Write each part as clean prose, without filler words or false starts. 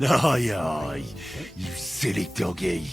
Aye, aye, you silly doggy.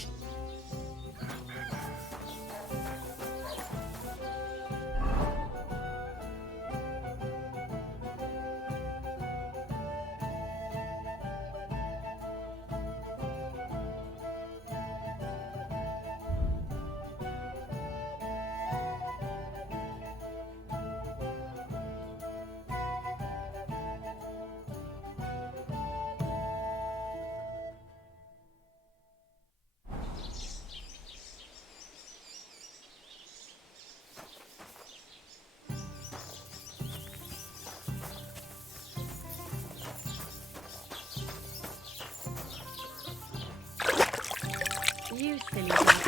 You silly doggy.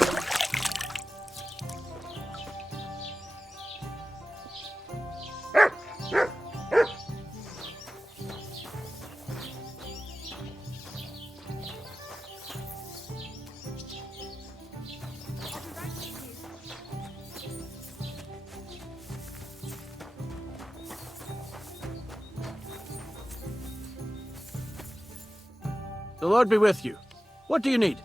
The Lord be with you. What do you need?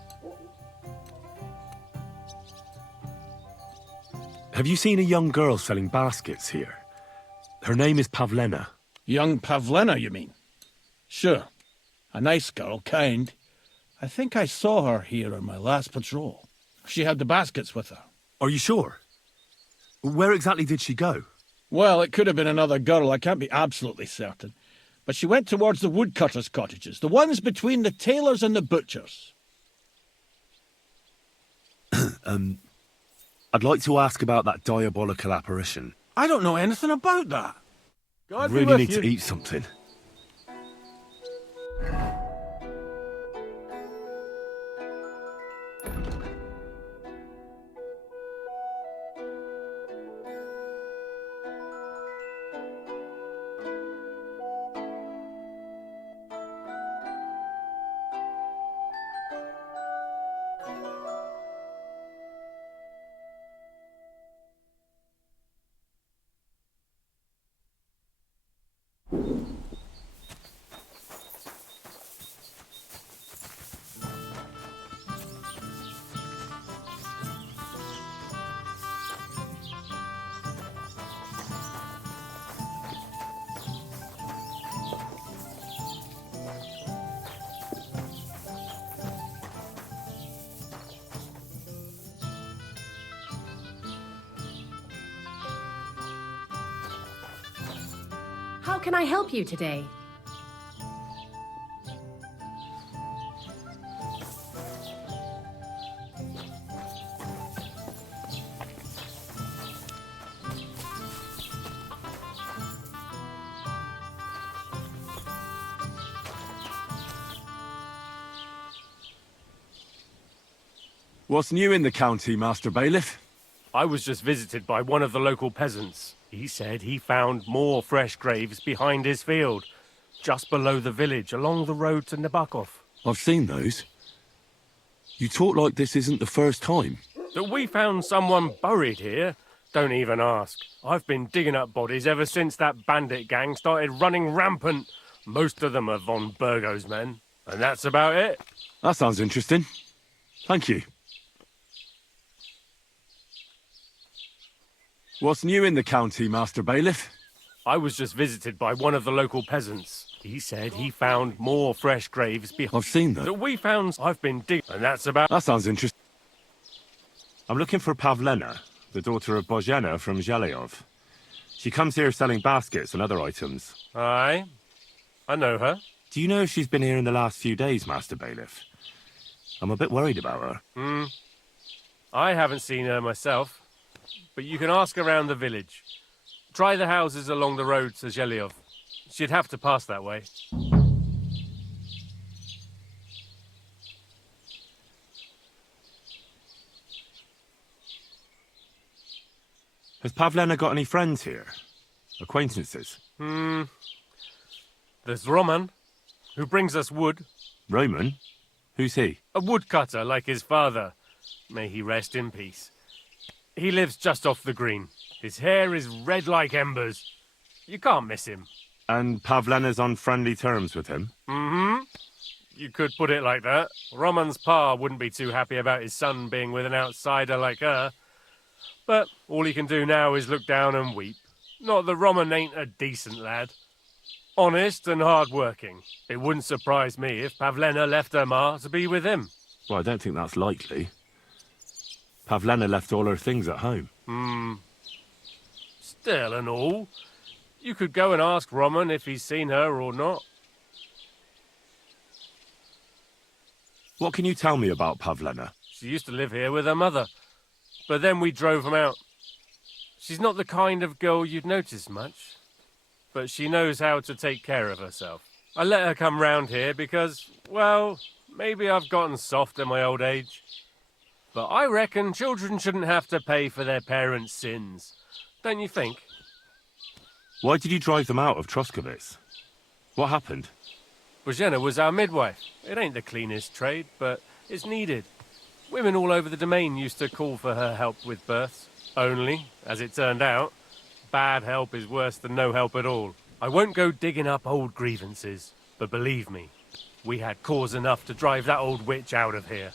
Have you seen a young girl selling baskets here? Her name is Pavlena. Young Pavlena, you mean? Sure. A nice girl, kind. I think I saw her here on my last patrol. She had the baskets with her. Are you sure? Where exactly did she go? Well, it could have been another girl. I can't be absolutely certain. But she went towards the woodcutters' cottages, the ones between the tailors and the butchers. I'd like to ask about that diabolical apparition. I don't know anything about that. I God be really with need you. to eat something. How can I help you today? What's new in the county, Master Bailiff? I was just visited by one of the local peasants. He said he found more fresh graves behind his field, just below the village, along the road to Nabokov. I've seen those. You talk like this isn't the first time. That we found someone buried here? Don't even ask. I've been digging up bodies ever since that bandit gang started running rampant. Most of them are von Burgo's men. And that's about it. That sounds interesting. Thank you. What's new in the county, Master Bailiff? I was just visited by one of the local peasants. He said he found more fresh graves behind. I've seen that. That we found. I've been digging. And that's about. That sounds interesting. I'm looking for Pavlena, the daughter of Bozhena from Zhelyov. She comes here selling baskets and other items. Aye. I know her. Do you know if she's been here in the last few days, Master Bailiff? I'm a bit worried about her. I haven't seen her myself. But you can ask around the village. Try the houses along the road to Zhelyov. She'd have to pass that way. Has Pavlena got any friends here? Acquaintances? There's Roman, who brings us wood. Roman? Who's he? A woodcutter like his father. May he rest in peace. He lives just off the green. His hair is red like embers. You can't miss him. And Pavlena's on friendly terms with him? Mm-hmm. You could put it like that. Roman's pa wouldn't be too happy about his son being with an outsider like her. But all he can do now is look down and weep. Not that Roman ain't a decent lad. Honest and hard-working. It wouldn't surprise me if Pavlena left her ma to be with him. Well, I don't think that's likely. Pavlena left all her things at home. Still and all, you could go and ask Roman if he's seen her or not. What can you tell me about Pavlena? She used to live here with her mother, but then we drove them out. She's not the kind of girl you'd notice much, but she knows how to take care of herself. I let her come round here because, well, maybe I've gotten soft in my old age. But I reckon children shouldn't have to pay for their parents' sins. Don't you think? Why did you drive them out of Troskovitz? What happened? Bożena was our midwife. It ain't the cleanest trade, but it's needed. Women all over the domain used to call for her help with births. Only, as it turned out, bad help is worse than no help at all. I won't go digging up old grievances, but believe me, we had cause enough to drive that old witch out of here.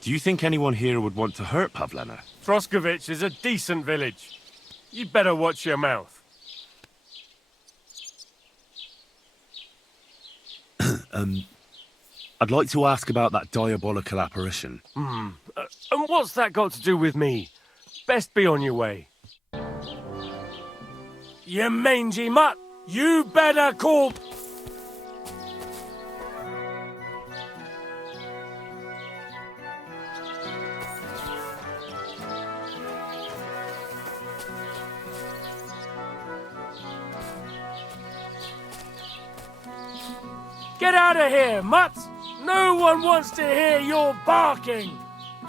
Do you think anyone here would want to hurt Pavlena? Troskovitz is a decent village. You'd better watch your mouth. I'd like to ask about that diabolical apparition. And what's that got to do with me? Best be on your way. You mangy mutt! You better call... Get out of here, mutt! No one wants to hear your barking!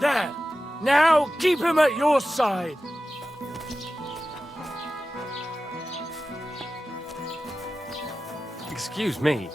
There! Now keep him at your side! Excuse me.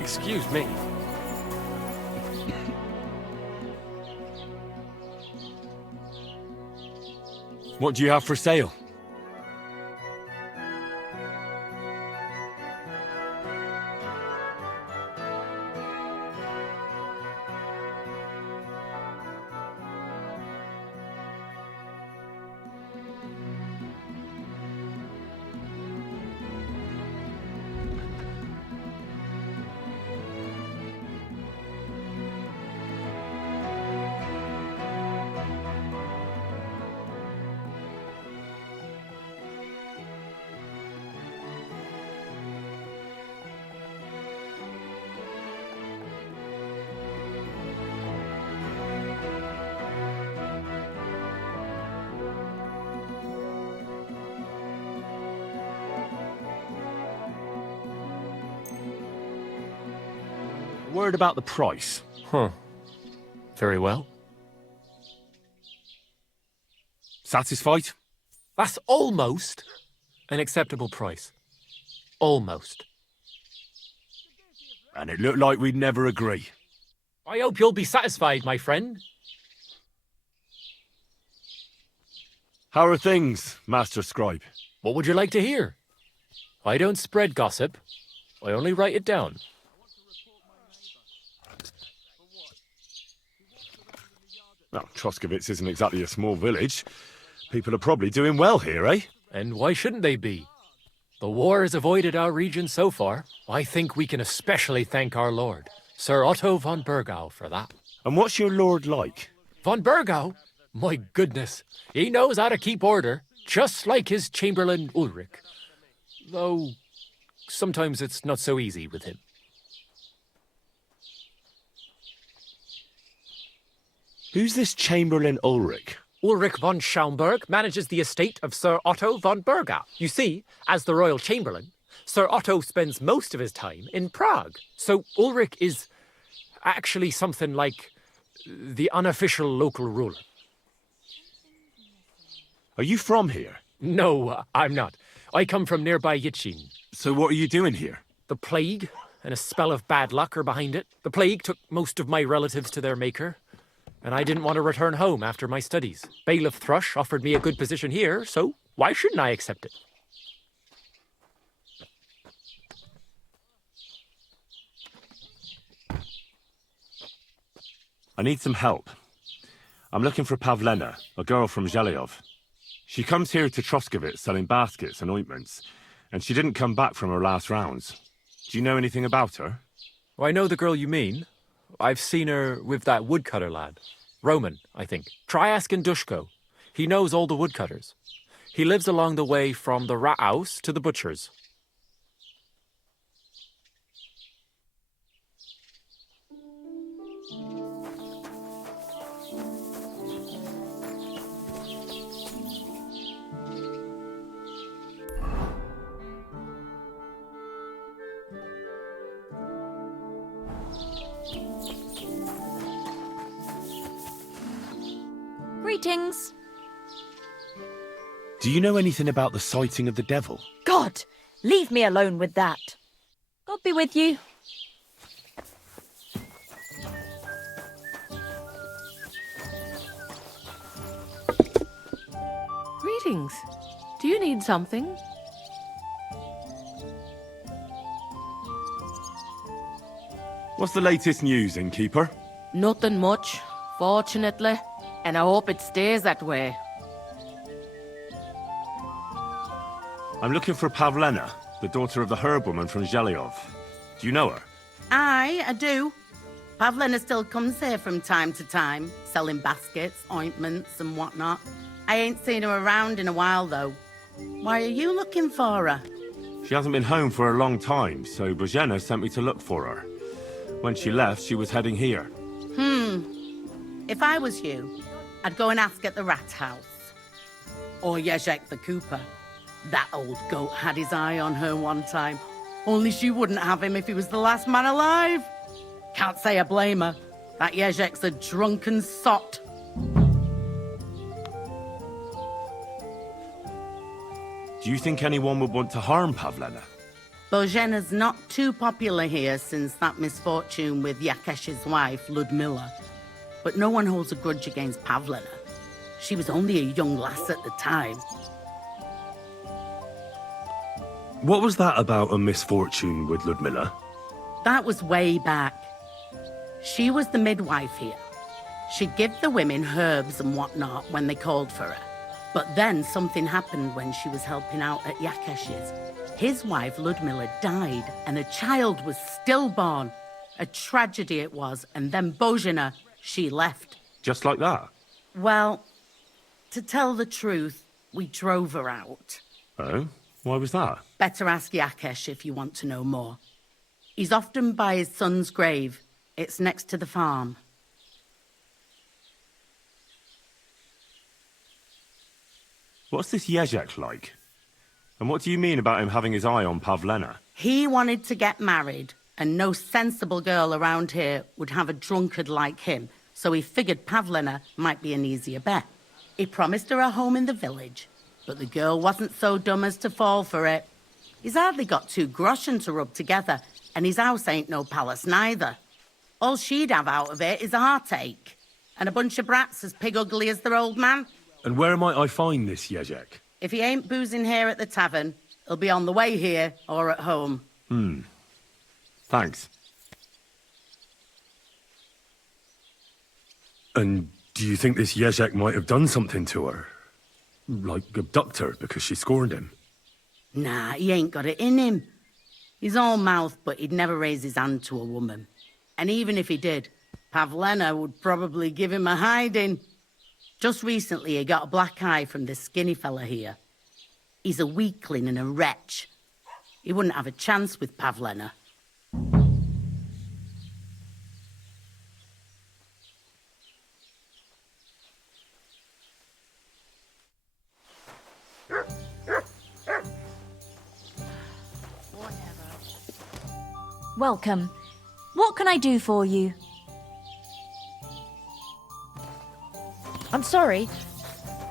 Excuse me. What do you have for sale? Word about the price. Huh. Very well. Satisfied? That's almost an acceptable price. Almost. And it looked like we'd never agree. I hope you'll be satisfied, my friend. How are things, Master Scribe? What would you like to hear? I don't spread gossip. I only write it down. Well, Troskovitz isn't exactly a small village. People are probably doing well here, eh? And why shouldn't they be? The war has avoided our region so far. I think we can especially thank our lord, Sir Otto von Burgau, for that. And what's your lord like? Von Burgau? My goodness, he knows how to keep order, just like his Chamberlain Ulrich. Though, sometimes it's not so easy with him. Who's this Chamberlain Ulrich? Ulrich von Schaumburg manages the estate of Sir Otto von Bergau. You see, as the royal chamberlain, Sir Otto spends most of his time in Prague. So Ulrich is actually something like the unofficial local ruler. Are you from here? No, I'm not. I come from nearby Yitchin. So what are you doing here? The plague and a spell of bad luck are behind it. The plague took most of my relatives to their maker, and I didn't want to return home after my studies. Bailiff Thrush offered me a good position here, so why shouldn't I accept it? I need some help. I'm looking for Pavlena, a girl from Zhelyov. She comes here to Troskovitz selling baskets and ointments, and she didn't come back from her last rounds. Do you know anything about her? Oh, I know the girl you mean. I've seen her with that woodcutter lad. Roman, I think. Try asking Dushko. He knows all the woodcutters. He lives along the way from the rat house to the butcher's. Greetings. Do you know anything about the sighting of the devil? God, leave me alone with that. God be with you. Greetings. Do you need something? What's the latest news, innkeeper? Nothing much, fortunately. And I hope it stays that way. I'm looking for Pavlena, the daughter of the herbwoman from Zhelyov. Do you know her? Aye, I do. Pavlena still comes here from time to time, selling baskets, ointments and whatnot. I ain't seen her around in a while, though. Why are you looking for her? She hasn't been home for a long time, so Bozhena sent me to look for her. When she left, she was heading here. If I was you, I'd go and ask at the rat house. Or Jezek the cooper. That old goat had his eye on her one time. Only she wouldn't have him if he was the last man alive. Can't say I blame her. That Jezek's a drunken sot. Do you think anyone would want to harm Pavlena? Bozhena's not too popular here since that misfortune with Yakesh's wife, Ludmilla. But no one holds a grudge against Pavlena. She was only a young lass at the time. What was that about a misfortune with Ludmilla? That was way back. She was the midwife here. She'd give the women herbs and whatnot when they called for her. But then something happened when she was helping out at Yakesh's. His wife, Ludmilla, died, and a child was stillborn. A tragedy it was, and then Bozhena, she left. Just like that? Well, to tell the truth, we drove her out. Oh? Why was that? Better ask Yakesh if you want to know more. He's often by his son's grave. It's next to the farm. What's this Jezek like? And what do you mean about him having his eye on Pavlena? He wanted to get married, and no sensible girl around here would have a drunkard like him, so he figured Pavlena might be an easier bet. He promised her a home in the village, but the girl wasn't so dumb as to fall for it. He's hardly got 2 groschen to rub together, and his house ain't no palace neither. All she'd have out of it is a heartache, and a bunch of brats as pig ugly as their old man. And where might I find this Jezek? If he ain't boozing here at the tavern, he'll be on the way here or at home. Thanks. And do you think this Jezek might have done something to her? Like abduct her because she scorned him? Nah, he ain't got it in him. He's all mouth, but he'd never raise his hand to a woman. And even if he did, Pavlena would probably give him a hiding. Just recently, he got a black eye from this skinny fella here. He's a weakling and a wretch. He wouldn't have a chance with Pavlena. Welcome. What can I do for you? I'm sorry.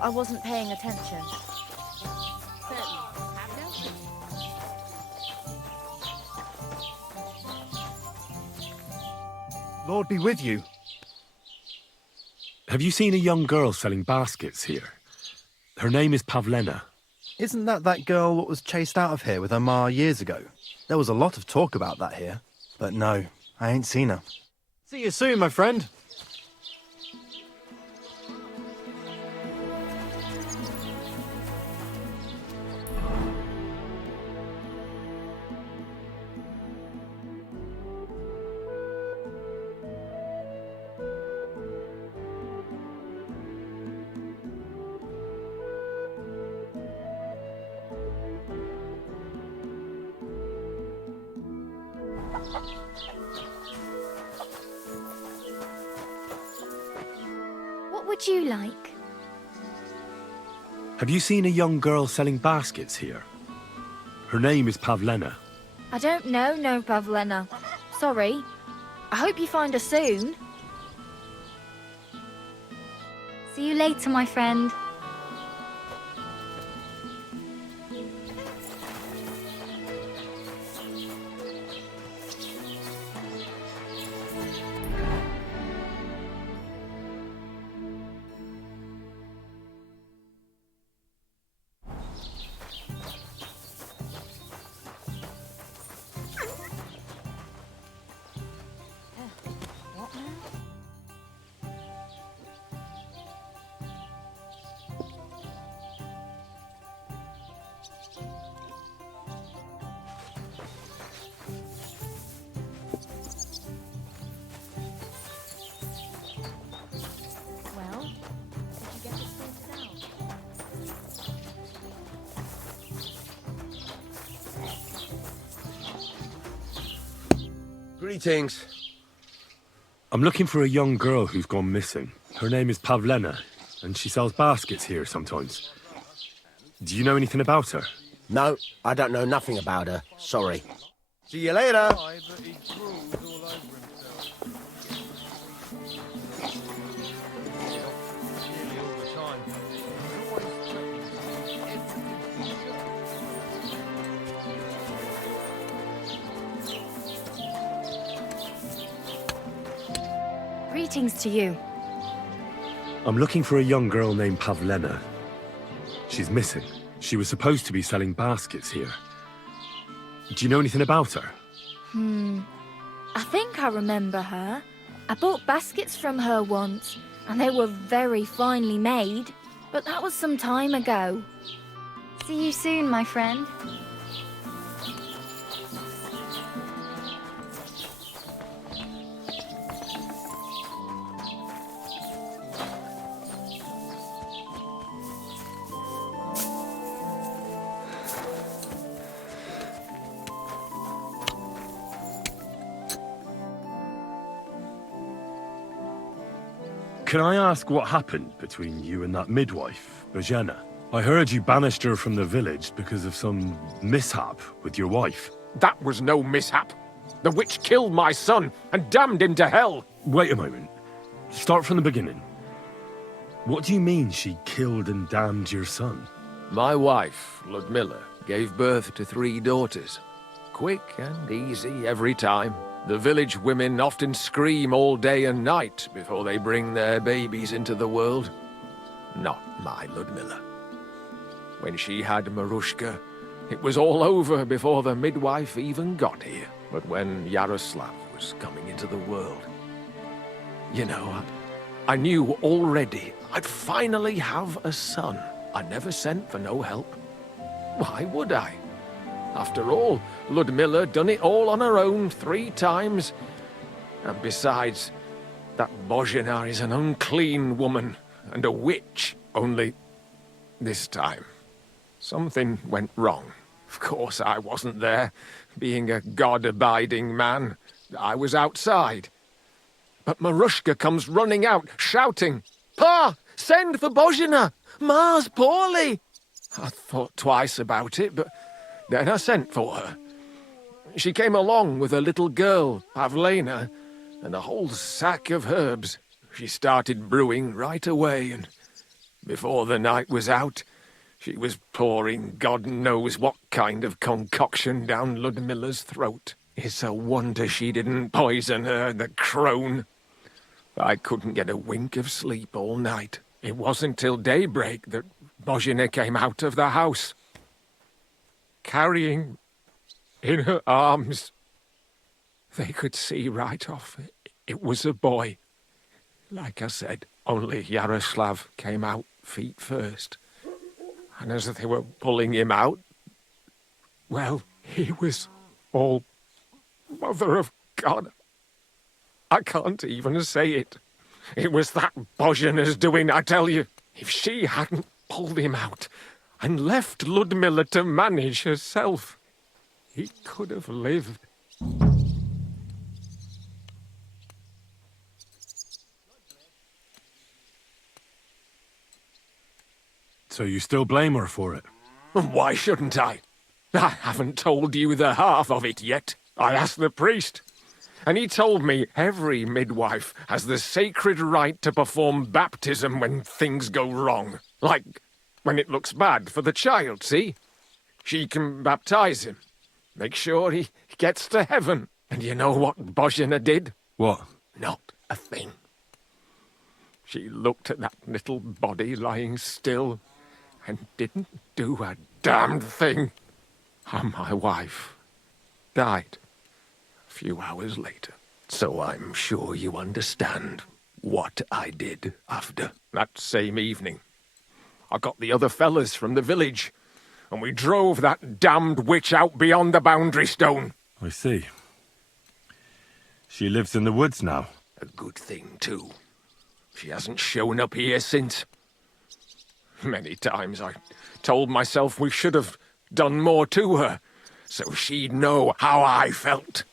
I wasn't paying attention. Lord be with you. Have you seen a young girl selling baskets here? Her name is Pavlena. Isn't that girl what was chased out of here with her ma years ago? There was a lot of talk about that here. But no, I ain't seen her. See you soon, my friend. What would you like? Have you seen a young girl selling baskets here? Her name is Pavlena. I don't know, no, Pavlena. Sorry. I hope you find her soon. See you later, my friend. Greetings. I'm looking for a young girl who's gone missing. Her name is Pavlena, and she sells baskets here sometimes. Do you know anything about her? No, I don't know nothing about her. Sorry. See you later. Greetings to you. I'm looking for a young girl named Pavlena. She's missing. She was supposed to be selling baskets here. Do you know anything about her? I think I remember her. I bought baskets from her once, and they were very finely made. But that was some time ago. See you soon, my friend. Can I ask what happened between you and that midwife, Bojena? I heard you banished her from the village because of some mishap with your wife. That was no mishap. The witch killed my son and damned him to hell. Wait a moment. Start from the beginning. What do you mean she killed and damned your son? My wife, Ludmilla, gave birth to 3 daughters. Quick and easy every time. The village women often scream all day and night before they bring their babies into the world. Not my Ludmilla. When she had Marushka, it was all over before the midwife even got here. But when Yaroslav was coming into the world, you know, I knew already I'd finally have a son. I never sent for no help. Why would I? After all, Ludmilla done it all on her own 3 times. And besides, that Bozhena is an unclean woman and a witch. Only this time, something went wrong. Of course, I wasn't there. Being a god-abiding man, I was outside. But Marushka comes running out, shouting, "Pa! Send for Bozhena! Ma's poorly!" I thought twice about it, but then I sent for her. She came along with a little girl, Pavlena, and a whole sack of herbs. She started brewing right away, and before the night was out, she was pouring God knows what kind of concoction down Ludmilla's throat. It's a wonder she didn't poison her, the crone. I couldn't get a wink of sleep all night. It wasn't till daybreak that Bozhina came out of the house, carrying in her arms. They could see right off it was a boy. Like I said, only Yaroslav came out feet first. And as they were pulling him out, well, he was all Mother of God. I can't even say it. It was that Bozhina's doing, I tell you. If she hadn't pulled him out and left Ludmilla to manage herself, he could have lived. So you still blame her for it? Why shouldn't I? I haven't told you the half of it yet. I asked the priest, and he told me every midwife has the sacred right to perform baptism when things go wrong. Like when it looks bad for the child, see? She can baptize him, make sure he gets to heaven. And you know what Bozhina did? What? Not a thing. She looked at that little body lying still and didn't do a damned thing. And my wife died a few hours later. So I'm sure you understand what I did after. That same evening, I got the other fellas from the village, and we drove that damned witch out beyond the boundary stone. I see. She lives in the woods now. A good thing, too. She hasn't shown up here since. Many times I told myself we should have done more to her, so she'd know how I felt.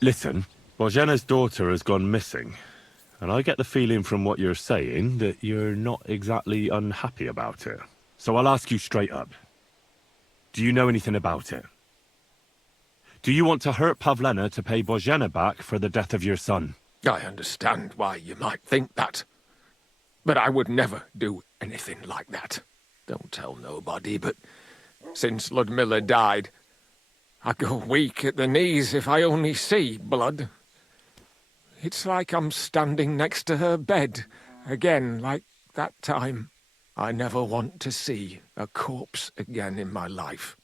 Listen, Bozhina's daughter has gone missing, and I get the feeling from what you're saying that you're not exactly unhappy about it. So I'll ask you straight up. Do you know anything about it? Do you want to hurt Pavlena to pay Bozhina back for the death of your son? I understand why you might think that, but I would never do anything like that. Don't tell nobody, but since Ludmilla died, I go weak at the knees if I only see blood. It's like I'm standing next to her bed, again, like that time. I never want to see a corpse again in my life.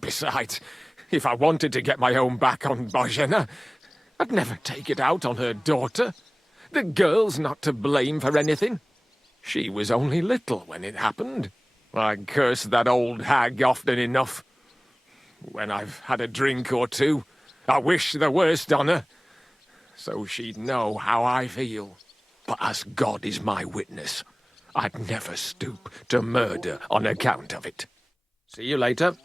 Besides, if I wanted to get my own back on Bozhina, I'd never take it out on her daughter. The girl's not to blame for anything. She was only little when it happened. I curse that old hag often enough. When I've had a drink or two, I wish the worst on her, so she'd know how I feel. But as God is my witness, I'd never stoop to murder on account of it. See you later.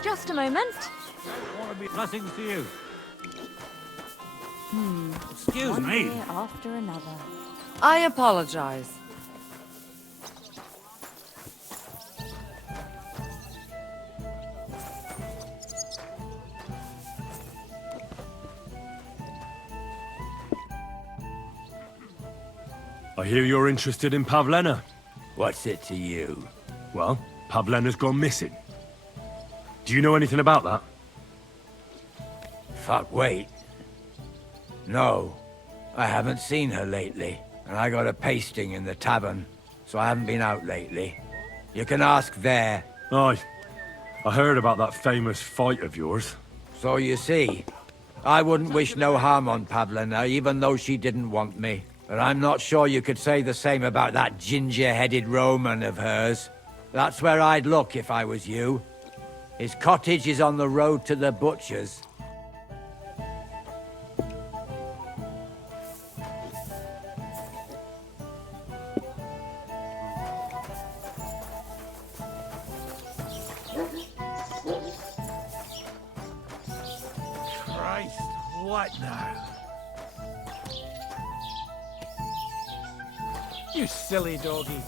Just a moment. Blessings to you. Excuse One me. year after another. I apologize. I hear you're interested in Pavlena. What's it to you? Well, Pavlena's gone missing. Do you know anything about that? Fuck, wait. No, I haven't seen her lately, and I got a pasting in the tavern, so I haven't been out lately. You can ask there. Aye. I heard about that famous fight of yours. So you see, I wouldn't wish no harm on Pavlena, even though she didn't want me. But I'm not sure you could say the same about that ginger-headed Roman of hers. That's where I'd look if I was you. His cottage is on the road to the butcher's. Christ, what now? You silly doggy.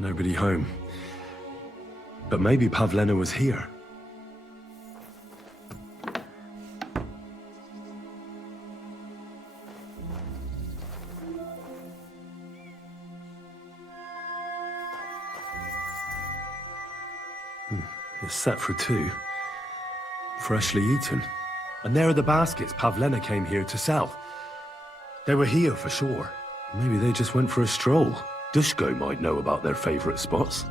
Nobody home. But maybe Pavlena was here. It's set for two. Freshly eaten. And there are the baskets Pavlena came here to sell. They were here for sure. Maybe they just went for a stroll. Dushko might know about their favorite spots.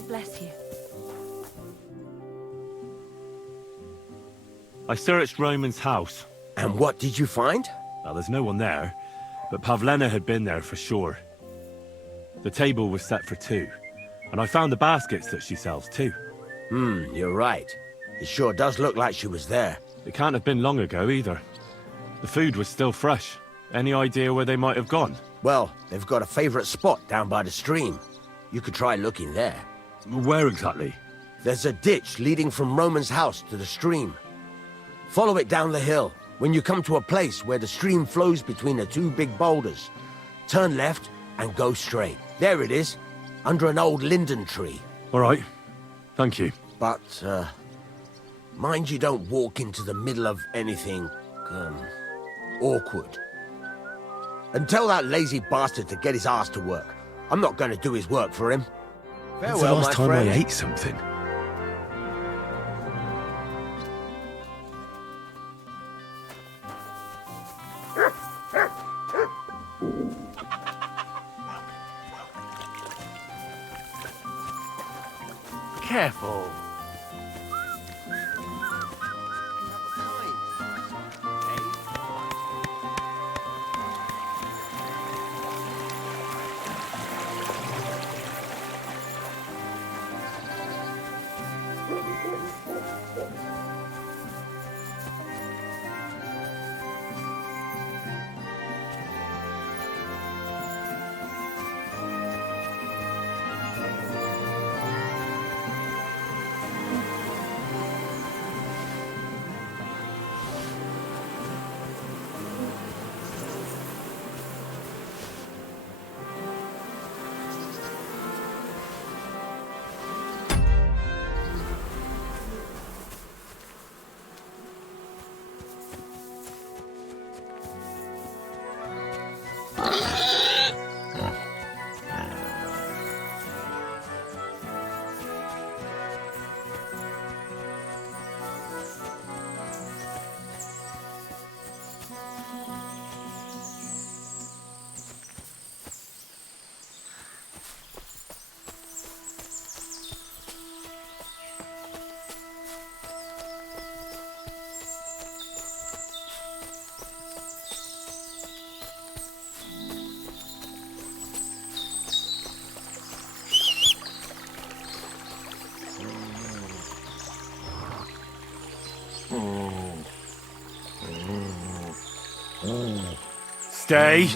God bless you. I searched Roman's house. And what did you find? Well, there's no one there, but Pavlena had been there for sure. The table was set for 2, and I found the baskets that she sells too. You're right. It sure does look like she was there. It can't have been long ago either. The food was still fresh. Any idea where they might have gone? Well, they've got a favorite spot down by the stream. You could try looking there. Where exactly? There's a ditch leading from Roman's house to the stream. Follow it down the hill. When you come to a place where the stream flows between the 2 big boulders, turn left and go straight. There it is, under an old linden tree. All right. Thank you. But, mind you don't walk into the middle of anything, awkward. And tell that lazy bastard to get his ass to work. I'm not going to do his work for him. When's the last time I ate something? Careful. Stay.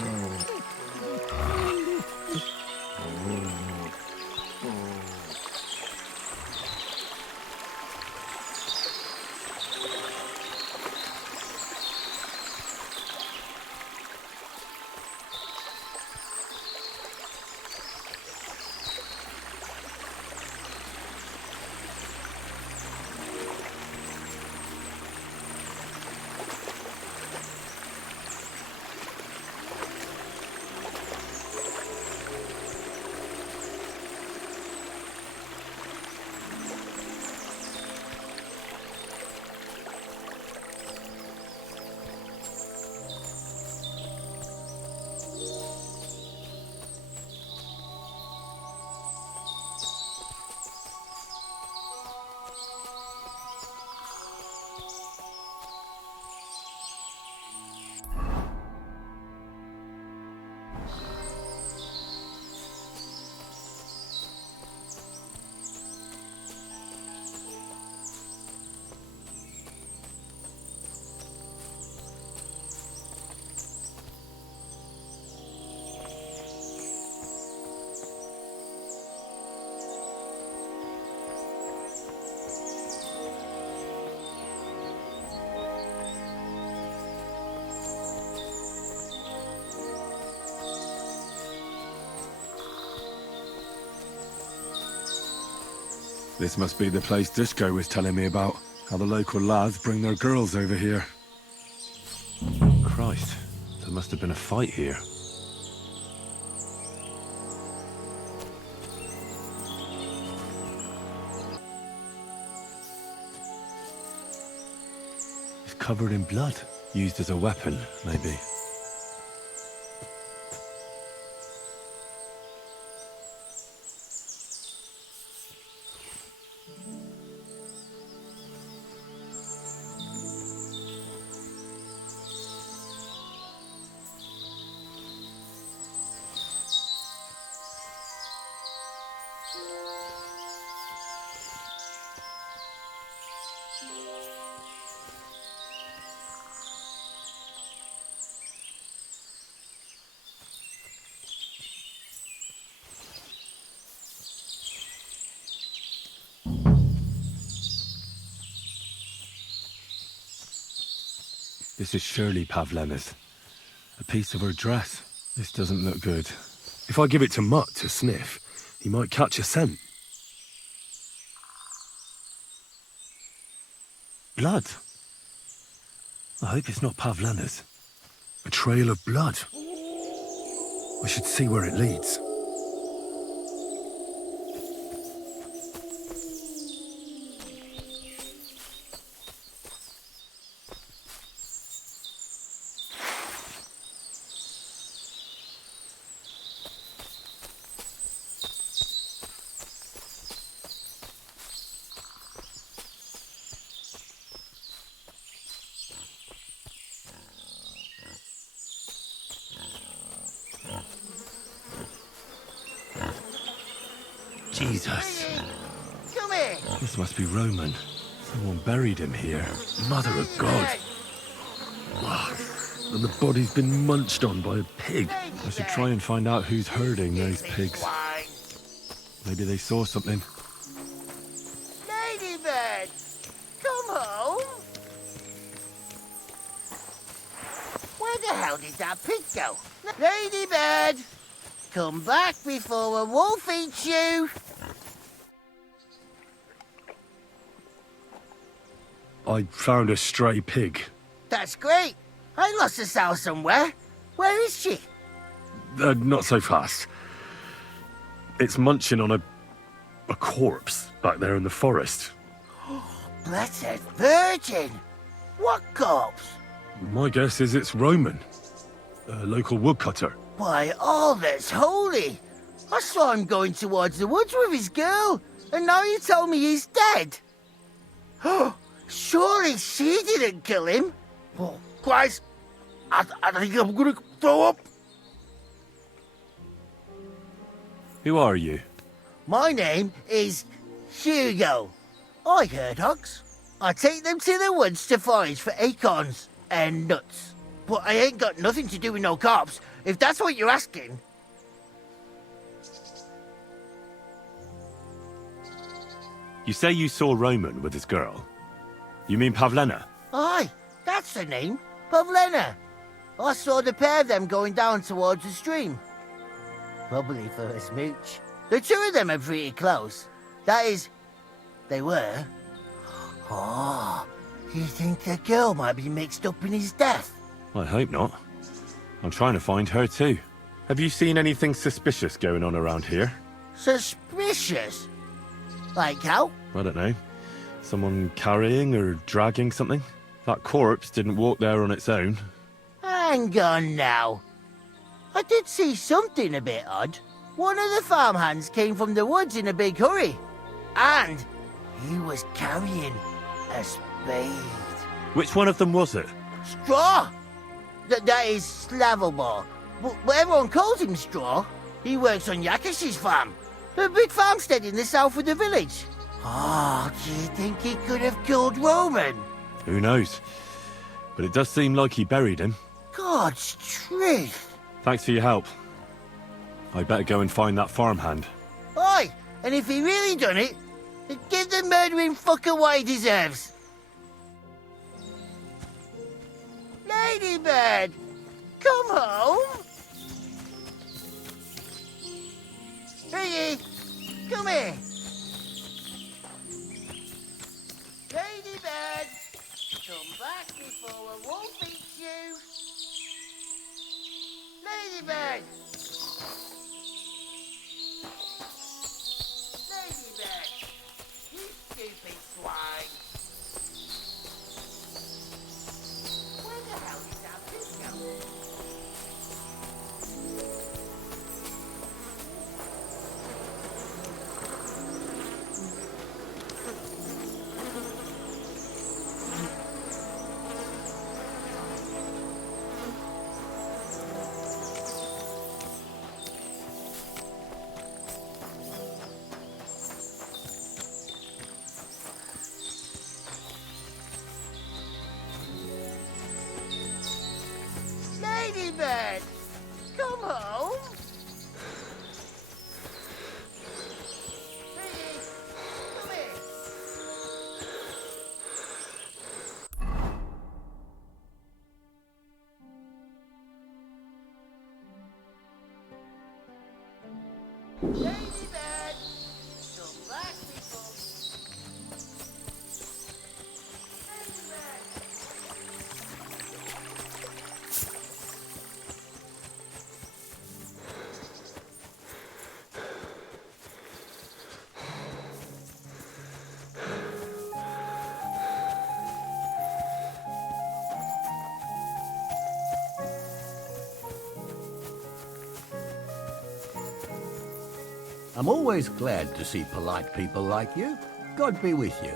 This must be the place Dushko was telling me about. How the local lads bring their girls over here. Christ, there must have been a fight here. It's covered in blood. Used as a weapon, maybe. This is surely Pavlena's. A piece of her dress. This doesn't look good. If I give it to Mutt to sniff, he might catch a scent. Blood. I hope it's not Pavlena's. A trail of blood. I should see where it leads. Jesus. Come here. This must be Roman. Someone buried him here. Mother of God. Wow. And the body's been munched on by a pig. I should try and find out who's herding those pigs. Maybe they saw something. Ladybird, come home. Where the hell did that pig go? Ladybird, come back before a wolf eats you. I found a stray pig. That's great. I lost a sow somewhere. Where is she? Not so fast. It's munching on a corpse back there in the forest. Blessed Virgin. What corpse? My guess is it's Roman, a local woodcutter. By all that's holy. I saw him going towards the woods with his girl, and now you tell me he's dead. Surely she didn't kill him. Oh, Christ, I think I'm gonna throw up. Who are you? My name is Hugo. I herd hogs. I take them to the woods to forage for acorns and nuts. But I ain't got nothing to do with no cops, if that's what you're asking. You say you saw Roman with his girl. You mean Pavlena? Aye, that's the name. Pavlena. I saw the pair of them going down towards the stream. Probably for a smooch. The two of them are pretty close. That is, they were. Oh, you think the girl might be mixed up in his death? I hope not. I'm trying to find her too. Have you seen anything suspicious going on around here? Suspicious? Like how? I don't know. Someone carrying or dragging something? That corpse didn't walk there on its own. Hang on now. I did see something a bit odd. One of the farmhands came from the woods in a big hurry. And he was carrying a spade. Which one of them was it? Straw! That is Slavobor. But everyone calls him Straw. He works on Yakish's farm. A big farmstead in the south of the village. Oh, do you think he could have killed Roman? Who knows? But it does seem like he buried him. God's truth. Thanks for your help. I better go and find that farmhand. Aye, and if he really done it, then give the murdering fucker what he deserves. Ladybird, come home. Piggy, come here. Ladybird, come back before a wolf eats you. Ladybird. Ladybird, you stupid swine. Where the hell did that fish go? I'm always glad to see polite people like you. God be with you.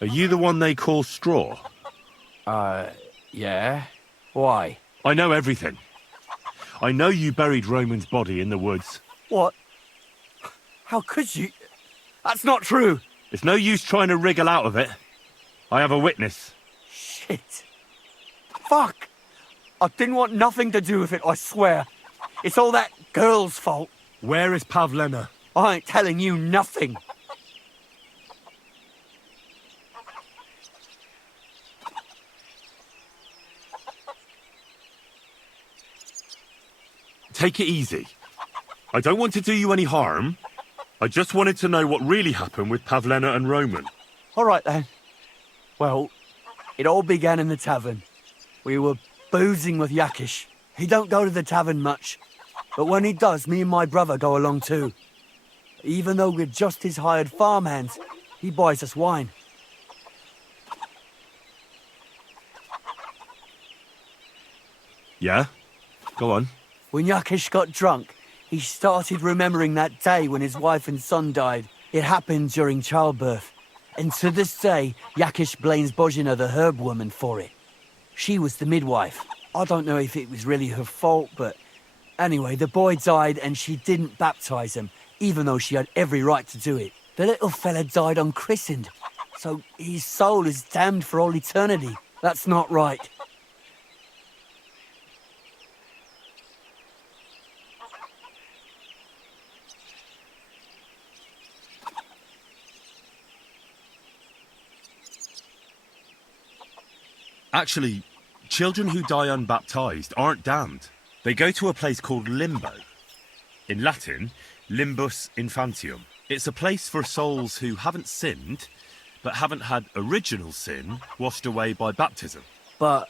Are you the one they call Straw? Yeah? Why? I know everything. I know you buried Roman's body in the woods. What? How could you? That's not true! It's no use trying to wriggle out of it. I have a witness. Shit. Fuck! I didn't want nothing to do with it, I swear. It's all that girl's fault. Where is Pavlena? I ain't telling you nothing. Take it easy. I don't want to do you any harm. I just wanted to know what really happened with Pavlena and Roman. All right, then. Well, it all began in the tavern. We were boozing with Yakish. He don't go to the tavern much, but when he does, me and my brother go along too. Even though we're just his hired farmhands, he buys us wine. Yeah? Go on. When Yakish got drunk, he started remembering that day when his wife and son died. It happened during childbirth. And to this day, Yakish blames Bozhina, the herb woman, for it. She was the midwife. I don't know if it was really her fault, but anyway, the boy died and she didn't baptize him, even though she had every right to do it. The little fella died unchristened, so his soul is damned for all eternity. That's not right. Actually, children who die unbaptized aren't damned. They go to a place called Limbo. In Latin, Limbus Infantium. It's a place for souls who haven't sinned, but haven't had original sin washed away by baptism. But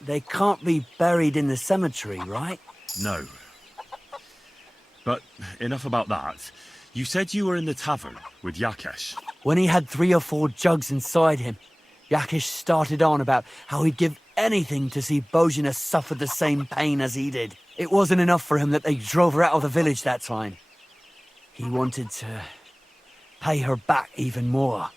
they can't be buried in the cemetery, right? No. But enough about that. You said you were in the tavern with Yakesh. When he had 3 or 4 jugs inside him, Yakish started on about how he'd give anything to see Bozhina suffer the same pain as he did. It wasn't enough for him that they drove her out of the village that time. He wanted to pay her back even more.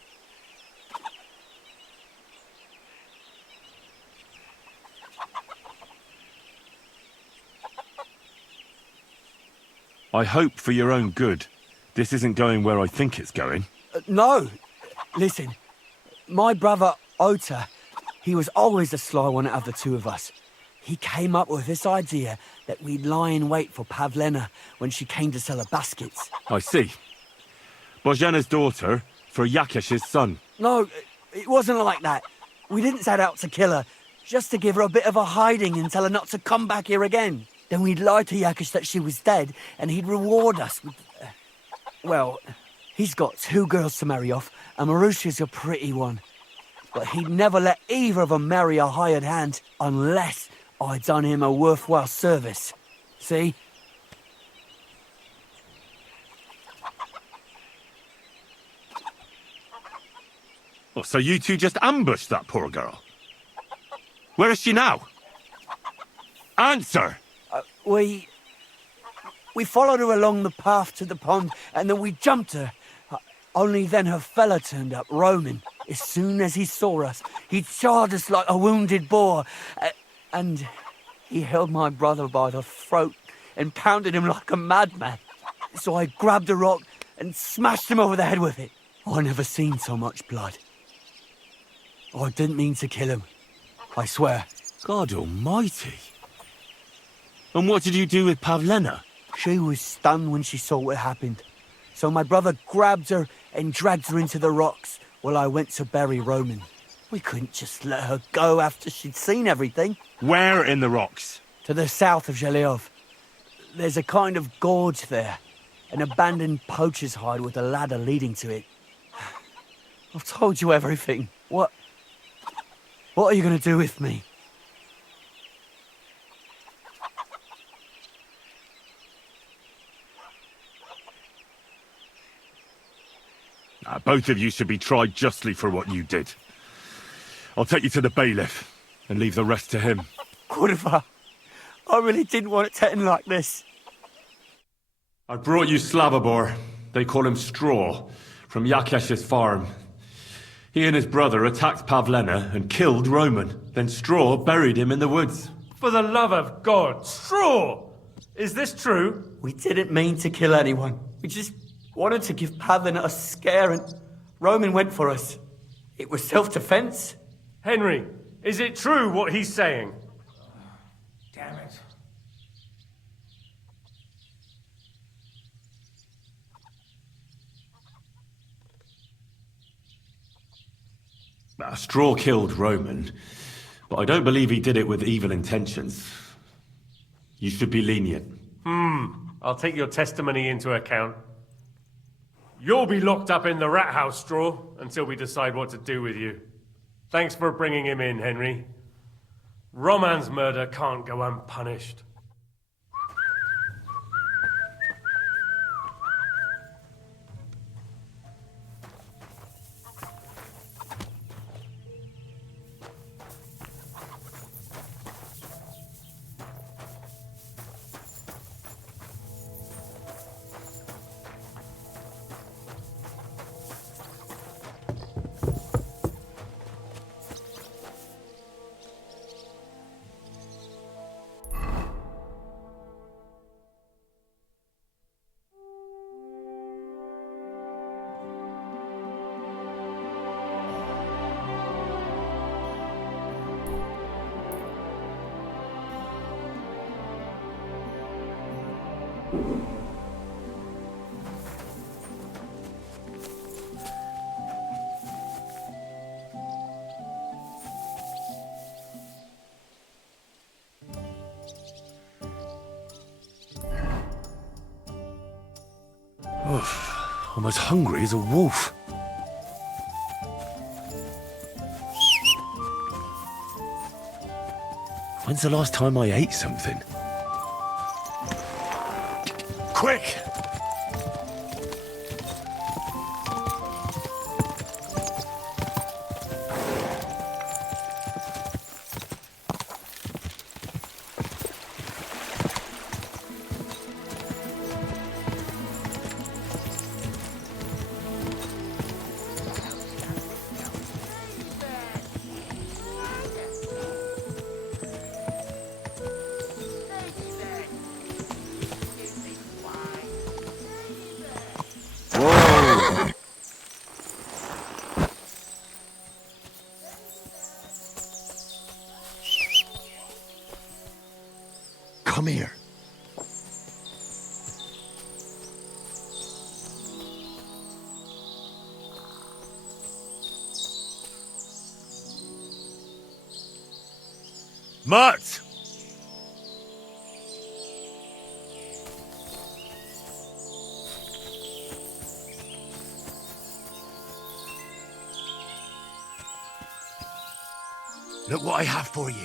I hope for your own good, this isn't going where I think it's going. No! Listen, my brother Ota, he was always the sly one out of the two of us. He came up with this idea that we'd lie in wait for Pavlena when she came to sell her baskets. I see. Bozhana's daughter for Yakesh's son. No, it wasn't like that. We didn't set out to kill her, just to give her a bit of a hiding and tell her not to come back here again. Then we'd lie to Yakesh that she was dead, and he'd reward us with... well, he's got 2 girls to marry off, and Marusha's a pretty one. But he'd never let either of them marry a hired hand unless I'd done him a worthwhile service. See? Oh, so you two just ambushed that poor girl? Where is she now? Answer! We followed her along the path to the pond, and then we jumped her. Only then her fella turned up, Roman. As soon as he saw us, he charged us like a wounded boar. And he held my brother by the throat and pounded him like a madman. So I grabbed a rock and smashed him over the head with it. I never seen so much blood. I didn't mean to kill him. I swear. God almighty. And what did you do with Pavlena? She was stunned when she saw what happened. So my brother grabbed her and dragged her into the rocks while I went to bury Roman. We couldn't just let her go after she'd seen everything. Where in the rocks? To the south of Zhelyov. There's a kind of gorge there. An abandoned poacher's hide with a ladder leading to it. I've told you everything. What are you going to do with me? Both of you should be tried justly for what you did. I'll take you to the bailiff and leave the rest to him. Kurva, I really didn't want it to end like this. I brought you Slavobor. They call him Straw, from Yakesh's farm. He and his brother attacked Pavlena and killed Roman. Then Straw buried him in the woods. For the love of God, Straw! Is this true? We didn't mean to kill anyone. We just wanted to give Pavlena a scare and Roman went for us. It was self-defense. Henry, is it true what he's saying? Damn it. Straw killed Roman, but I don't believe he did it with evil intentions. You should be lenient. I'll take your testimony into account. You'll be locked up in the rat house, Straw, until we decide what to do with you. Thanks for bringing him in, Henry. Roman's murder can't go unpunished. I'm as hungry as a wolf. When's the last time I ate something? Quick! Come here. Mutt! Look what I have for you.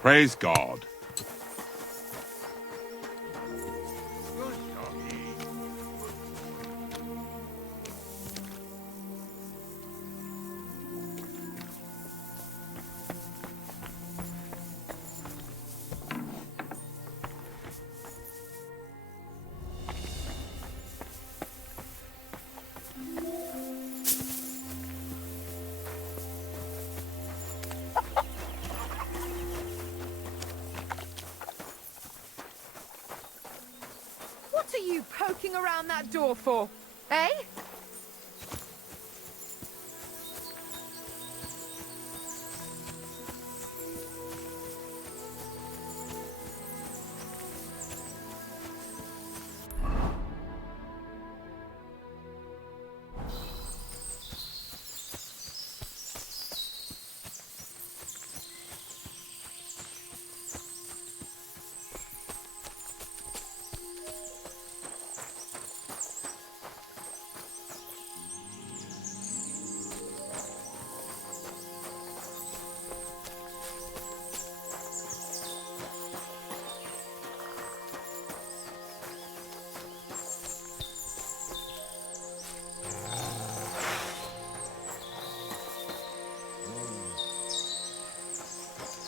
Praise God. What are you poking around that door for? Eh?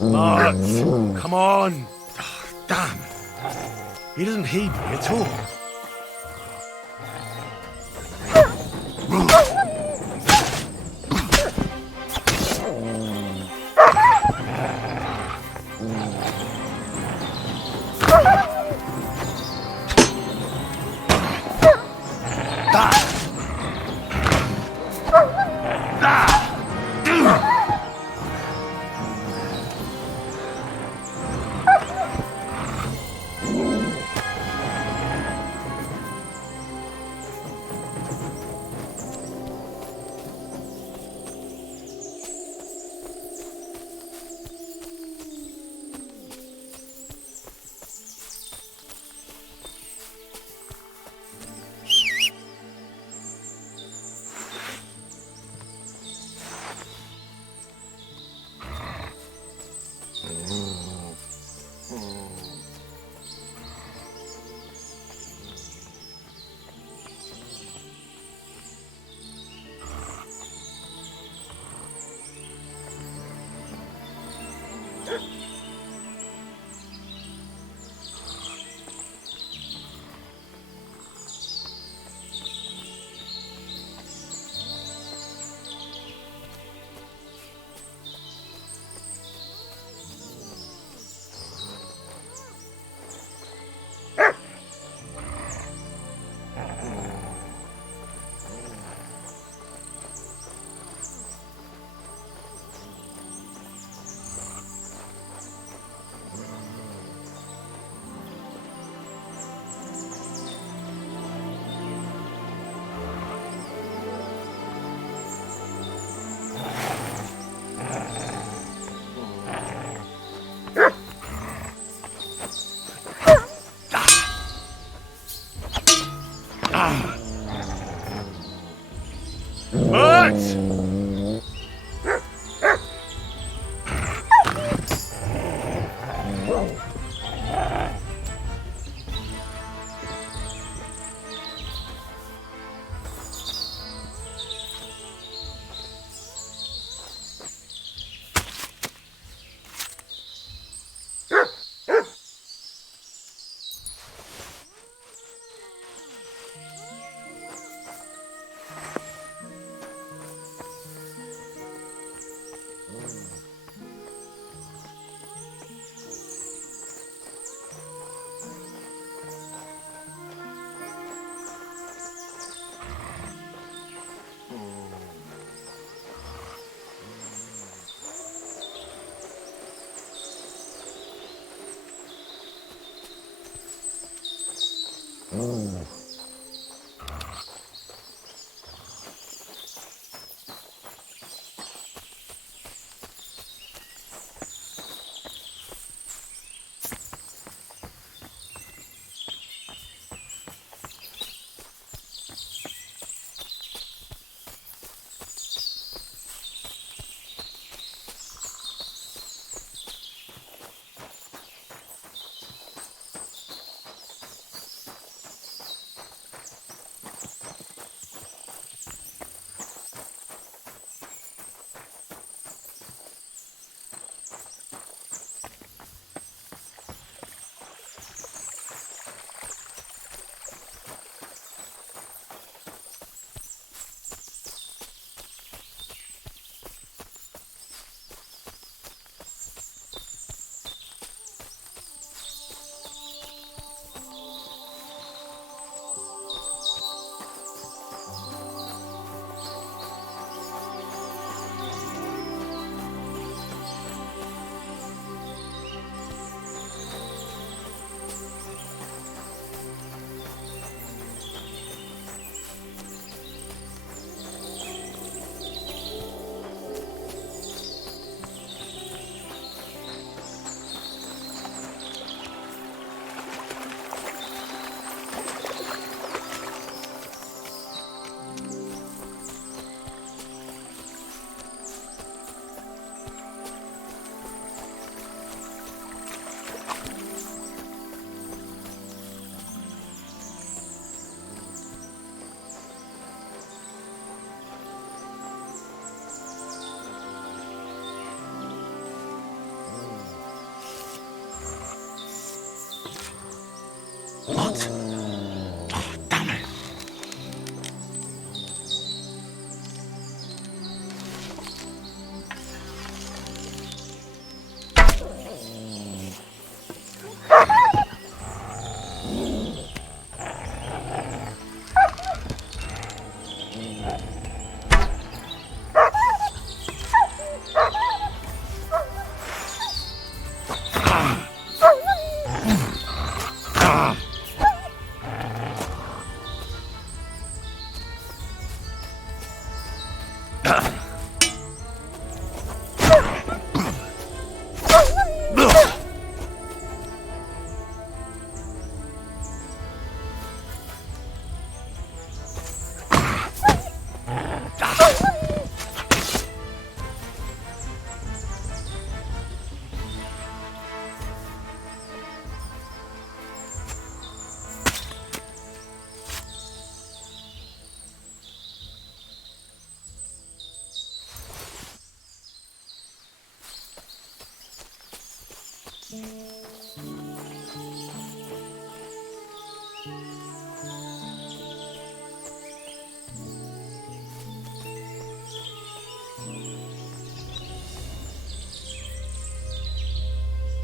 Mart, come on! Damn! He doesn't heed me at all.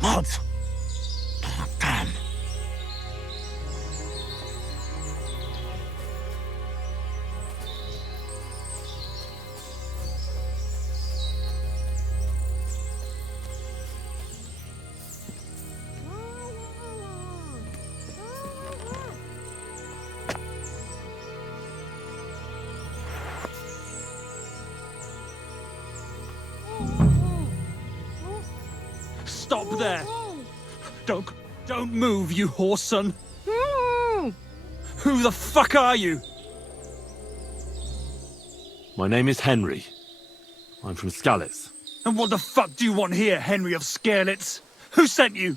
Mods! Damn. Stop there! Don't move, you horse son! Who the fuck are you? My name is Henry. I'm from Skalitz. And what the fuck do you want here, Henry of Skalitz? Who sent you?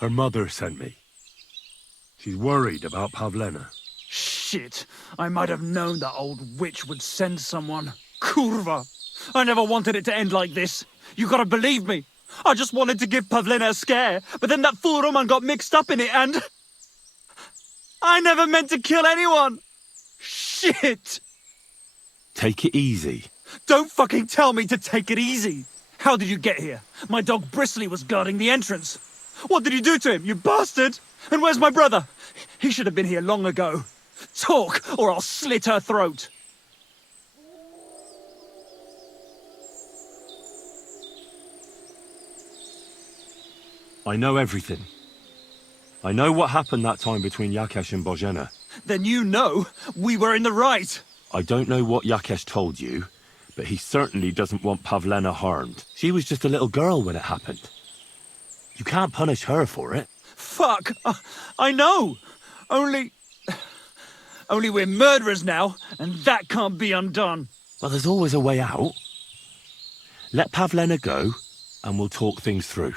Her mother sent me. She's worried about Pavlena. Shit, I might have known that old witch would send someone. Kurva! I never wanted it to end like this. You gotta believe me. I just wanted to give Pavlena a scare, but then that fool Roman got mixed up in it and... I never meant to kill anyone! Shit! Take it easy. Don't fucking tell me to take it easy! How did you get here? My dog Bristly was guarding the entrance. What did you do to him, you bastard? And where's my brother? He should have been here long ago. Talk, or I'll slit her throat. I know everything. I know what happened that time between Yakesh and Bozhena. Then you know we were in the right. I don't know what Yakesh told you, but he certainly doesn't want Pavlena harmed. She was just a little girl when it happened. You can't punish her for it. Fuck, I know. Only we're murderers now, and that can't be undone. Well, there's always a way out. Let Pavlena go, and we'll talk things through.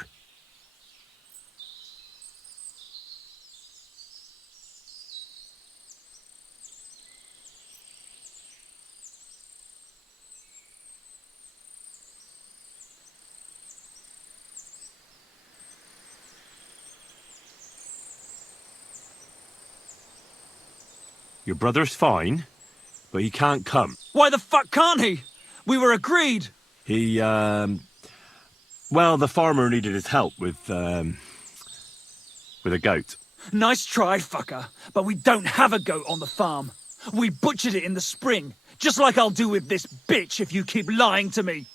Your brother's fine, but he can't come. Why the fuck can't he? We were agreed. He, well, the farmer needed his help with a goat. Nice try, fucker, but we don't have a goat on the farm. We butchered it in the spring, just like I'll do with this bitch if you keep lying to me.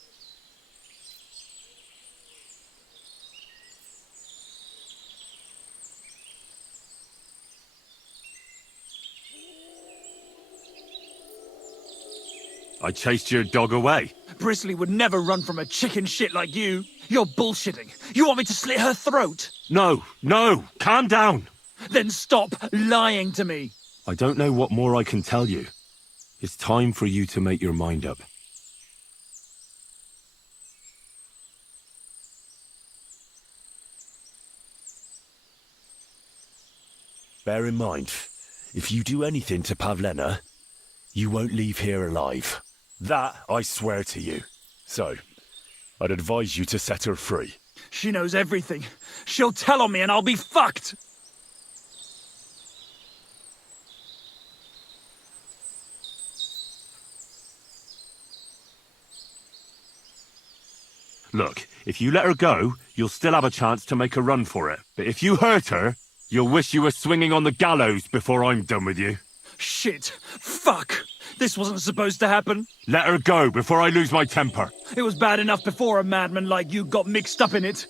I chased your dog away. Bristly would never run from a chicken shit like you. You're bullshitting. You want me to slit her throat? No, calm down. Then stop lying to me. I don't know what more I can tell you. It's time for you to make your mind up. Bear in mind, if you do anything to Pavlena, you won't leave here alive. That I swear to you. So, I'd advise you to set her free. She knows everything. She'll tell on me and I'll be fucked. Look, if you let her go, you'll still have a chance to make a run for it. But if you hurt her, you'll wish you were swinging on the gallows before I'm done with you. Shit! Fuck! This wasn't supposed to happen. Let her go before I lose my temper. It was bad enough before a madman like you got mixed up in it.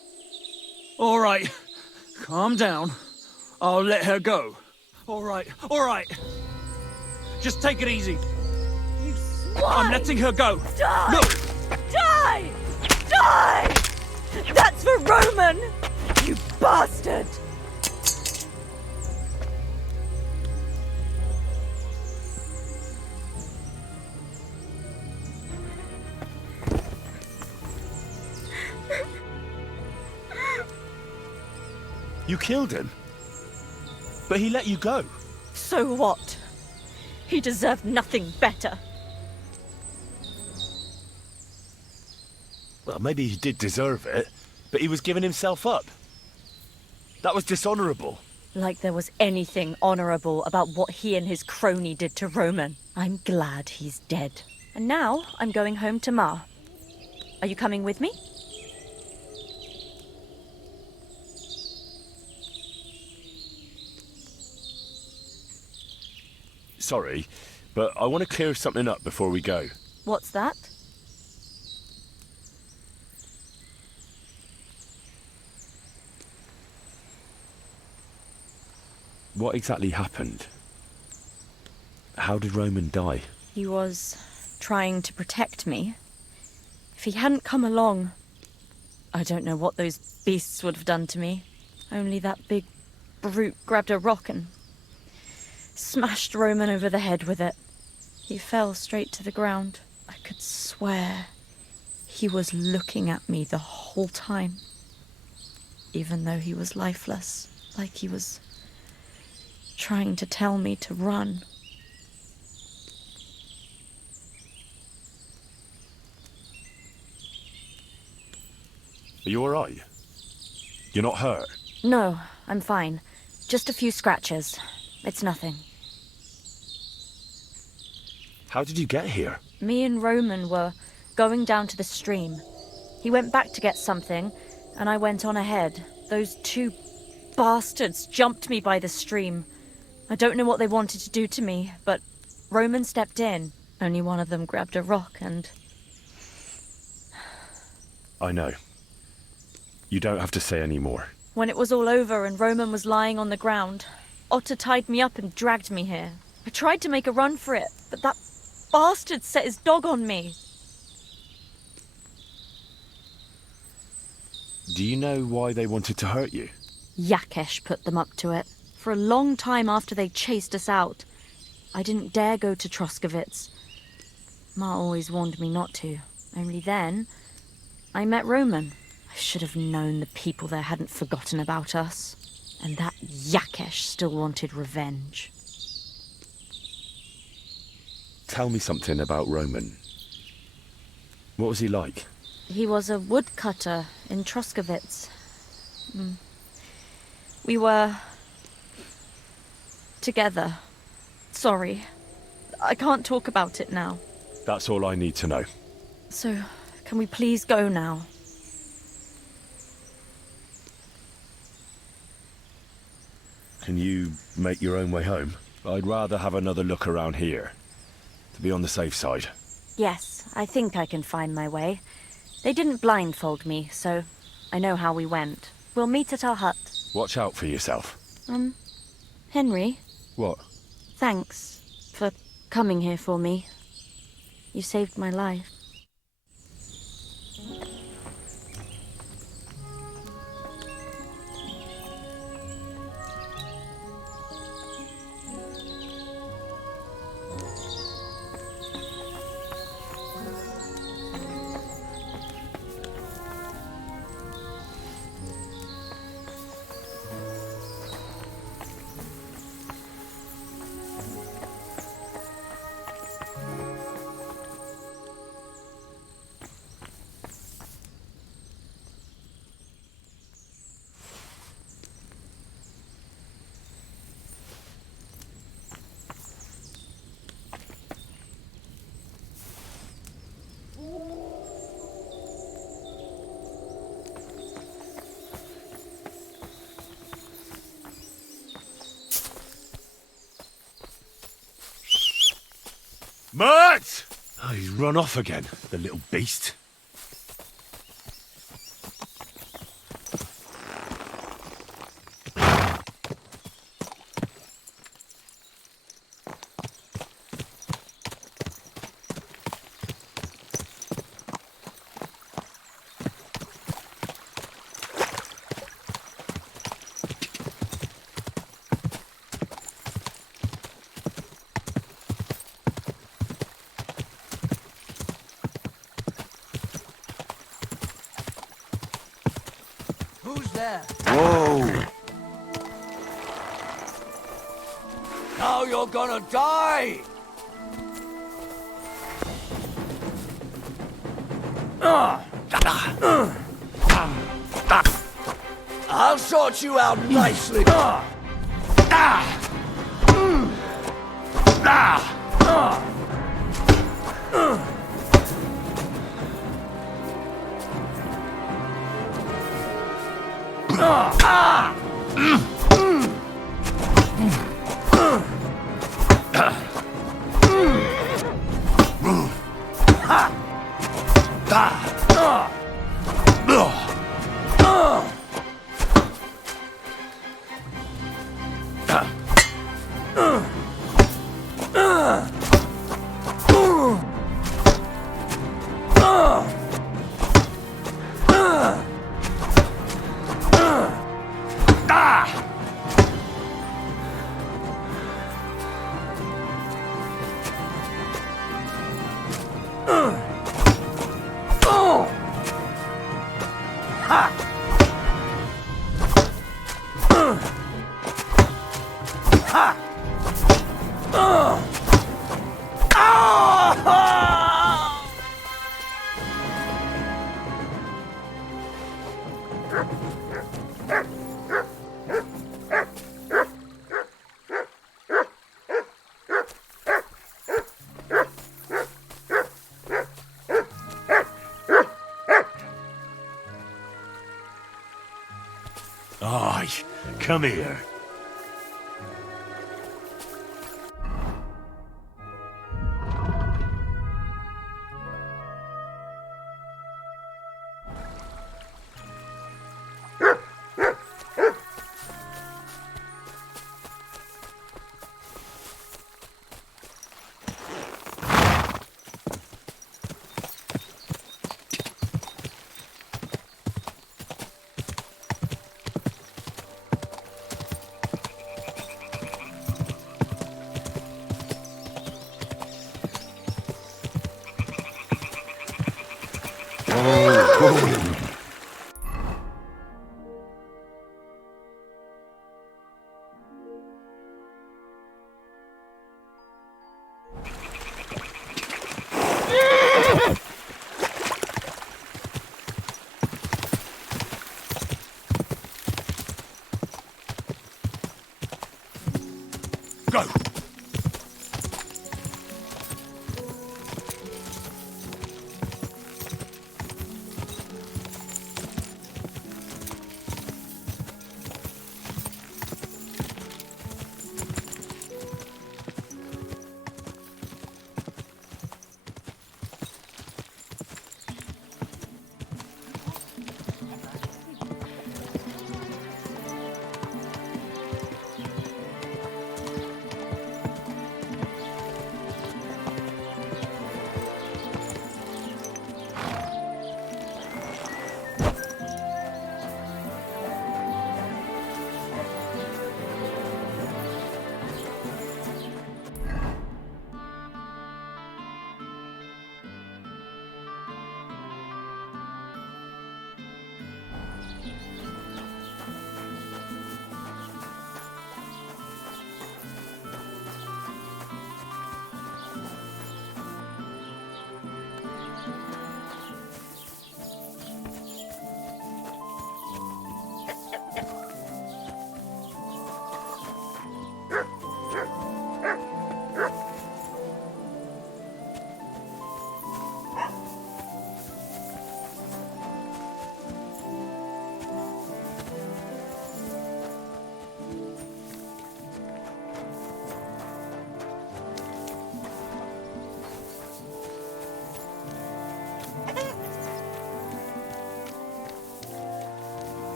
All right. Calm down. I'll let her go. All right. Just take it easy. You swine! I'm letting her go. Die! Look! Die! Die! That's for Roman! You bastard! You killed him? But he let you go. So what? He deserved nothing better. Well, maybe he did deserve it, but he was giving himself up. That was dishonorable. Like there was anything honorable about what he and his crony did to Roman. I'm glad he's dead. And now I'm going home to Ma. Are you coming with me? Sorry, but I want to clear something up before we go. What's that? What exactly happened? How did Roman die? He was trying to protect me. If he hadn't come along, I don't know what those beasts would have done to me. Only that big brute grabbed a rock and smashed Roman over the head with it. He fell straight to the ground. I could swear he was looking at me the whole time, even though he was lifeless, like he was trying to tell me to run. Are you alright? You're not hurt? No, I'm fine. Just a few scratches. It's nothing. How did you get here? Me and Roman were going down to the stream. He went back to get something, and I went on ahead. Those two bastards jumped me by the stream. I don't know what they wanted to do to me, but Roman stepped in. Only one of them grabbed a rock and... I know. You don't have to say any more. When it was all over and Roman was lying on the ground, Otter tied me up and dragged me here. I tried to make a run for it, but that bastard set his dog on me. Do you know why they wanted to hurt you? Yakesh put them up to it. For a long time after they chased us out, I didn't dare go to Troskovitz. Ma always warned me not to. Only then, I met Roman. I should have known the people there hadn't forgotten about us. And that Yakesh still wanted revenge. Tell me something about Roman. What was he like? He was a woodcutter in Troskovitz. We were... together. Sorry. I can't talk about it now. That's all I need to know. So, can we please go now? Can you make your own way home? I'd rather have another look around here, to be on the safe side. Yes, I think I can find my way. They didn't blindfold me, so I know how we went. We'll meet at our hut. Watch out for yourself. Henry? What? Thanks for coming here for me. You saved my life. Mutt! Oh, he's run off again, the little beast. Who's there? Whoa! Now you're gonna die! I'll sort you out nicely. Aye, come here. Go!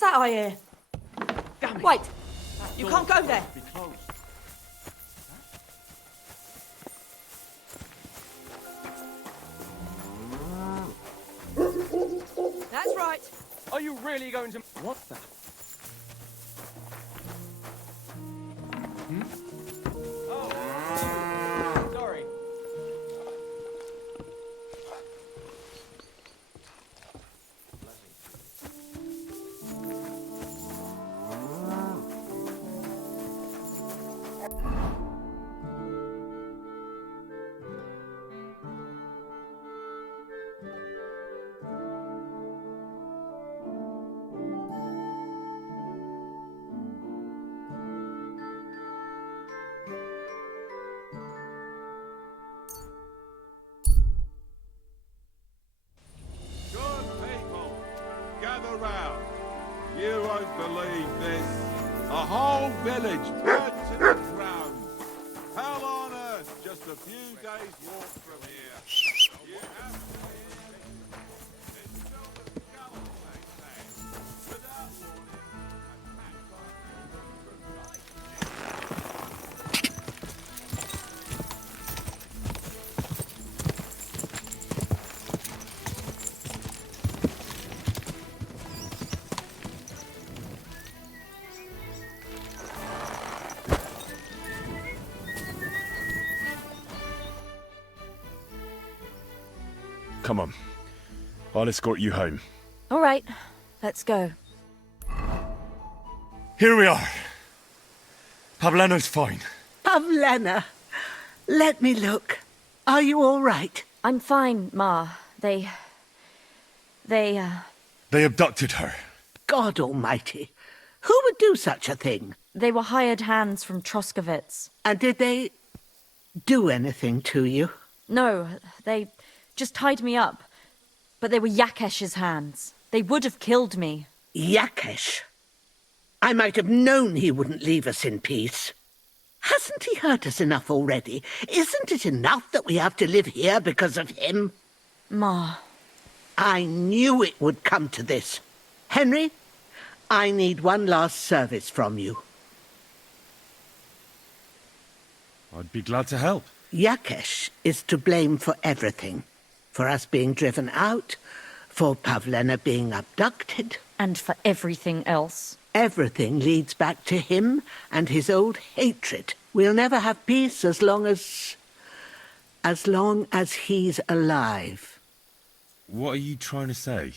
What's that I hear? Wait! You can't go there! That's right! Are you really going to... What's that? Oh, sorry. Gather round. You won't believe this. A whole village burnt to the ground. Hell on earth, just a few days' walk from here. You have to it's still the scallop, they say. Without Come on. I'll escort you home. All right, let's go. Here we are. Pavlena's fine. Pavlena, let me look. Are you all right? I'm fine, Ma. They abducted her. God almighty. Who would do such a thing? They were hired hands from Troskovitz. And did they do anything to you? No, they just tied me up. But they were Yakesh's hands. They would have killed me. Yakesh? I might have known he wouldn't leave us in peace. Hasn't he hurt us enough already? Isn't it enough that we have to live here because of him? Ma. I knew it would come to this. Henry, I need one last service from you. I'd be glad to help. Yakesh is to blame for everything. For us being driven out, for Pavlena being abducted. And for everything else. Everything leads back to him and his old hatred. We'll never have peace as long as he's alive. What are you trying to say?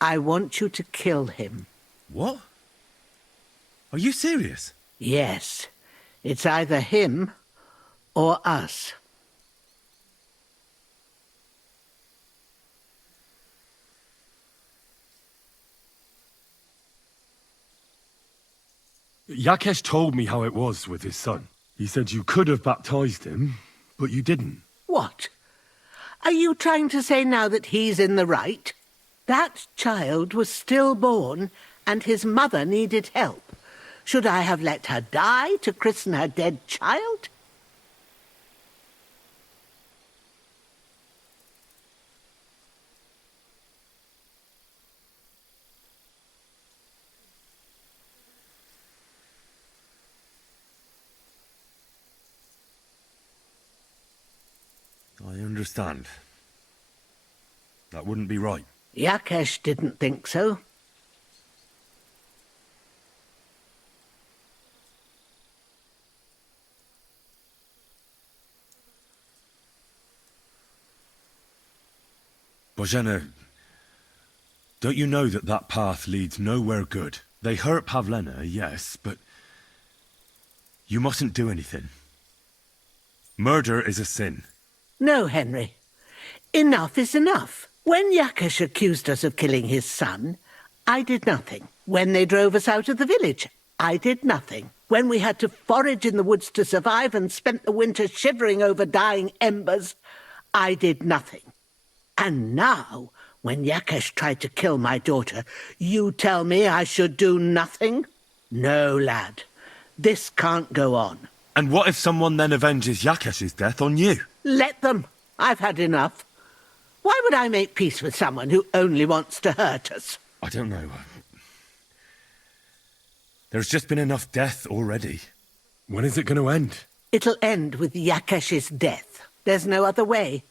I want you to kill him. What? Are you serious? Yes. It's either him or us. Yakesh told me how it was with his son. He said you could have baptized him, but you didn't. What? Are you trying to say now that he's in the right? That child was stillborn, and his mother needed help. Should I have let her die to christen her dead child? I understand. That wouldn't be right. Yakesh didn't think so. Bozhena, don't you know that that path leads nowhere good? They hurt Pavlena, yes, but you mustn't do anything. Murder is a sin. No, Henry. Enough is enough. When Yakesh accused us of killing his son, I did nothing. When they drove us out of the village, I did nothing. When we had to forage in the woods to survive and spent the winter shivering over dying embers, I did nothing. And now, when Yakesh tried to kill my daughter, you tell me I should do nothing? No, lad. This can't go on. And what if someone then avenges Yakesh's death on you? Let them. I've had enough. Why would I make peace with someone who only wants to hurt us? I don't know. There's just been enough death already. When is it going to end? It'll end with Yakesh's death. There's no other way.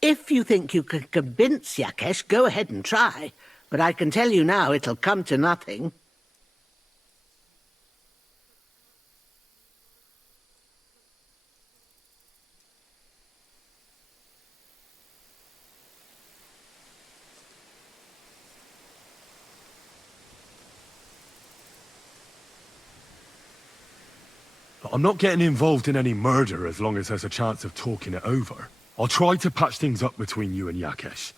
If you think you can convince Yakesh, go ahead and try. But I can tell you now it'll come to nothing. I'm not getting involved in any murder as long as there's a chance of talking it over. I'll try to patch things up between you and Yakesh,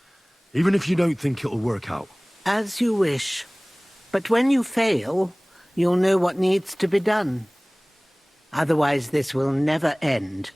even if you don't think it'll work out. As you wish. But when you fail, you'll know what needs to be done. Otherwise, this will never end.